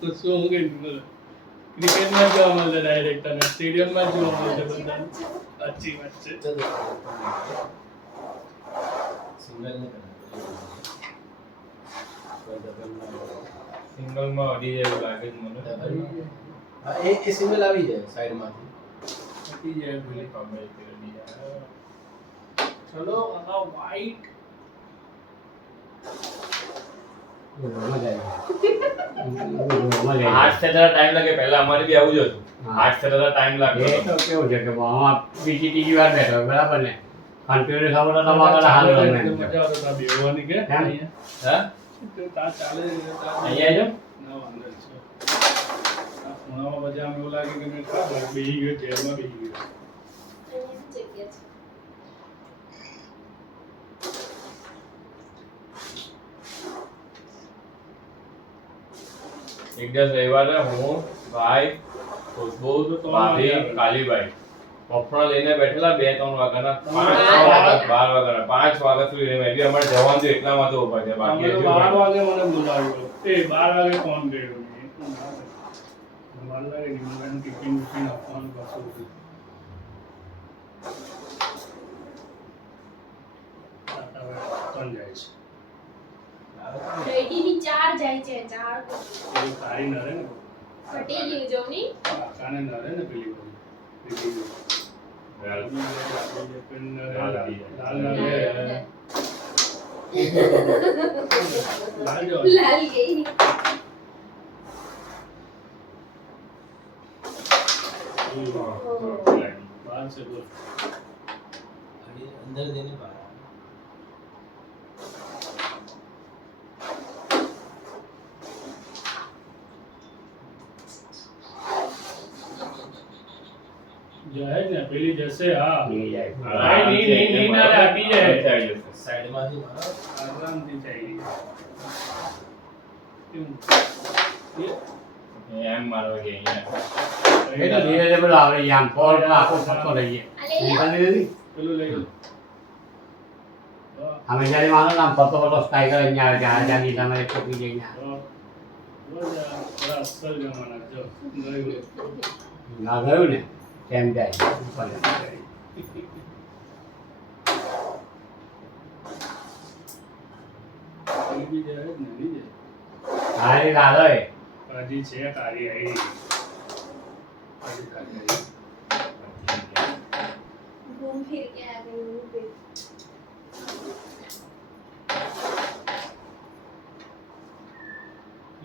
તો શું કે ક્રિકેટમાં જોવા મળે ડાયરેક્ટ અને સ્ટેડિયમમાં જોવા મળે બધા સાચી વાત છે સિંગલ માં અડી જાય લાગે છે મને હા એ સિંગલ આવી જાય સાઈડમાંથી અટી જાય પેલી ખબર છે અડી જાય ચલો આ વાઈટ આઠ से थोड़ा टाइम लगे पहला हमारे भी आવું જ હતું આઠ से थोड़ा टाइम લાગે એ તો કેવું છે કે આમાં બીજી ત્રીજી વાર બેઠો બરાબર ને કન્ટિન્યુ ખબર તો તમારે હાલ ગમે એમ. મજા આવતો તા બેહવાની કે કેમ? અહીંયા હા તા ચાલે અહીંયા જો ના વાંધો છે આ ખૂણામાં બધા આમ એવું લાગે કે મેં ખા બેહી ગયો જેલમાં બેહી ગયો અહીંયાની જગ્યા છે એક દિવસ રવિવારે હું ભાઈ ખુશ્બુ ભાભી કાલીભાઈ પફડા લઈને બેઠેલા 2-3 વાગ્યાના 5 વાગ્યા સુધી મેં બી અમારે જવાનું છે એટલામાં તો ઉભા છે બાકી અમે હજુ 12 વાગે મને બોલાવ્યો એ 12 વાગે ફોન કર્યો મેં 12 વાગે નિમંત્રણ ટિફિન આપવાનું પાછું કોણ જાય છે રેડીની 4 જાય છે 4 એ તારી નરે ને ફટી ગયું જો ની કાને નરે ને પેલી પેલી લાલ જો લાલ ગઈ बाहर से बोल અંદર જઈને બહાર जो है ना पहली जैसे हाँ નહીં જાય नहीं ना आती है સાઈડમાંથી મારો आराम से चाहिए क्यों ये એમ મારવા કે અહીંયા એ તો ધીરે ધીરે પેલો આવે આમ ફોલ આખો ફરતો રહીએ આ લઈ લો નીકળી દીધી પેલું લઈ લો અમે જ્યારે માનો ને આમ ફરતો ફરતો સ્ટાઈલ અહીંયા આવે જ્યાં જ્યાં નીલામાં એક ચોકી જઈને આવે. બડા અસલ જમાના જો ગયું ના ગયું ને તેમ જાય ઉપર. ये भी जो है नहीं है હા એ લાલો એ अजी छे कारी आई अजी कारी आई घूम फिर के आ गई हूँ फिर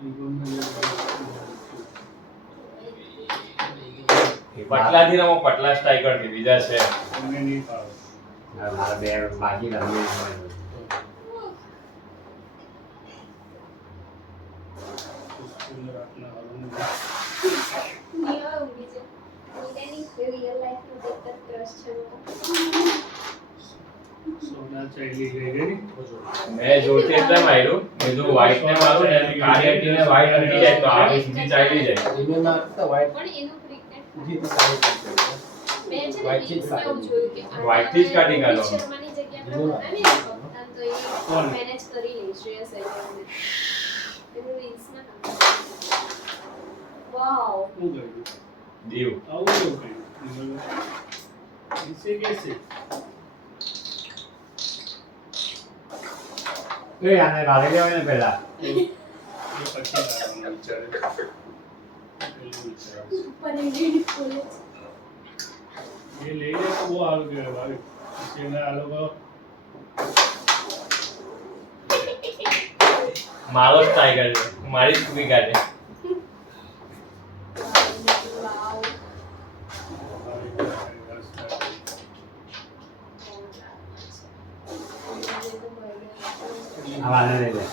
इनको में પટલાથી રમો પટલા સ્ટ્રાઈકર થી બીજા છે उन्हें नहीं पाओ મારા બે બાજી રમી सुंदर अपना हालों में नहीं होगी जो नहीं रियल लाइफ में देखकर क्रश चलो सोना चाहिए ले गई મેં જોરથી એકદમ આવ્યું મેં જો વ્હાઈટ ને મારું ને કાળી હટીને વ્હાઈટ હટી જાય તો આ સીધી ચાલી જાય એને નાખતા white પણ એનું ક્રિકેટ જીત સારી છે મેં છે ને White થી જ રીલ્સમાં એવું જોયું કે White થી જ કાઢી કાઢો. શર્માની જગ્યા પર હતા ને કપ્તાન તો એ કોણ? મેનેજ કરી લે શ્રેયસ અય્યરને એનું રીલ્સમાં હતા વાવ हो गई દીવ आओ हो गई इसे कैसे એ આને કાઢી લેવાય ને પેલા ये पक्की ना विचारे પણ એની બોલે ये ले ले तो वो हाल गया भाई इसे ना आलो को મારો જ ટાઈગર છે મારી જ ભૂમિ કાઢે વાવ આવાને લઈ લે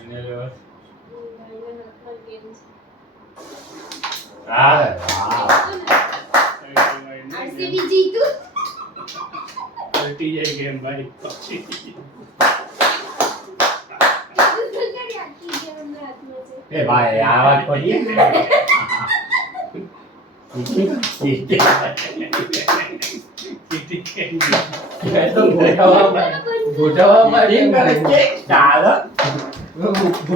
એને લો. હા વાહ આરસીબી જીતું पलटी जाए गेम भाई એ ભાઈ આ વાત પડી ગોઠવવા માટે ચાલો